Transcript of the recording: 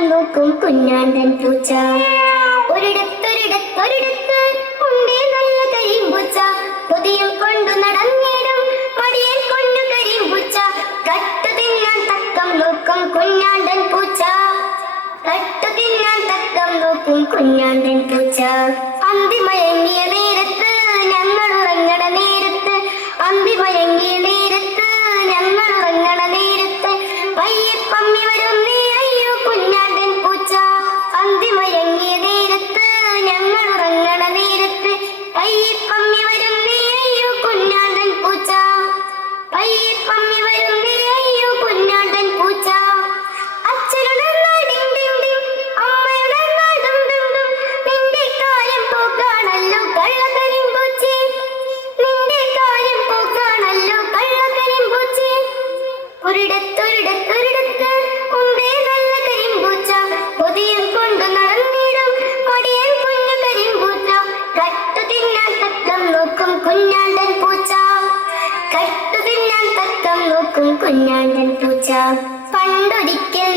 തക്കം നോക്കും കുഞ്ഞാണ്ടൻ പൂച്ച. ഒരിടത്തൊരിടത്തൊരിടത്ത് ഉണ്ടേ നല്ല കരിമ്പൂച്ച. പൊതിയും കൊണ്ടു നടന്നിടും മടിയൻ കൊണ്ടു കരിമ്പൂച്ച. കട്ടു തിന്നാൻ തക്കം നോക്കും കുഞ്ഞാണ്ടൻ പൂച്ച. കട്ടു തിന്നാൻ തക്കം നോക്കും കുഞ്ഞാണ്ടൻ പൂച്ച. അന്തിമയങ്ങിയ നേരത്ത് ഞങ്ങൾ ഉറങ്ങണ നേരത്ത്, അന്തിമയങ്ങിയ നേരത്ത് ഞങ്ങൾ ഉറങ്ങണ നേരത്ത് പയ്യെ പമ്മി വരുന്നേ അയ്യോ കുഞ്ഞാണ്ടൻ പൂച്ച. അന്തിമയങ്ങിയ നേരത്ത് ഞങ്ങൾ ഉറങ്ങണ നേരത്ത് പയ്യെ പമ്മി വരുന്നേ അയ്യോ കുഞ്ഞാണ്ടൻ പൂച്ച. പയ്യെ പമ്മി വരുന്നേ അയ്യോ കുഞ്ഞാണ്ടൻ പൂച്ച. അച്ഛനുണർന്നാൽ ഡിങ് ഡിങ് ഡിങ്, അമ്മയുണർന്നാൽ ഡും ഡും ഡും. നിന്റെ കാര്യം പോക്കാണല്ലോ കള്ളക്കരിമ്പൂച്ചേ, നിന്റെ കാര്യം പോക്കാണല്ലോ കള്ളക്കരിമ്പൂച്ചേ. ഒരിടത്തൊരിടത്തൊരിടത്ത് ഉണ്ടേ നല്ല കരിമ്പൂച്ച. പൊതിയും കൊണ്ടു നടന്നിടും മടിയൻ കുഞ്ഞു കരിമ്പൂച്ച. കട്ടു തിന്നാൻ തക്കം നോക്കും കുഞ്ഞാണ്ടൻ പൂച്ച. കട്ടു തിന്നാൻ തക്കം നോക്കും കുഞ്ഞാണ്ടൻ പൂച്ച. പണ്ടൊരിക്കൽ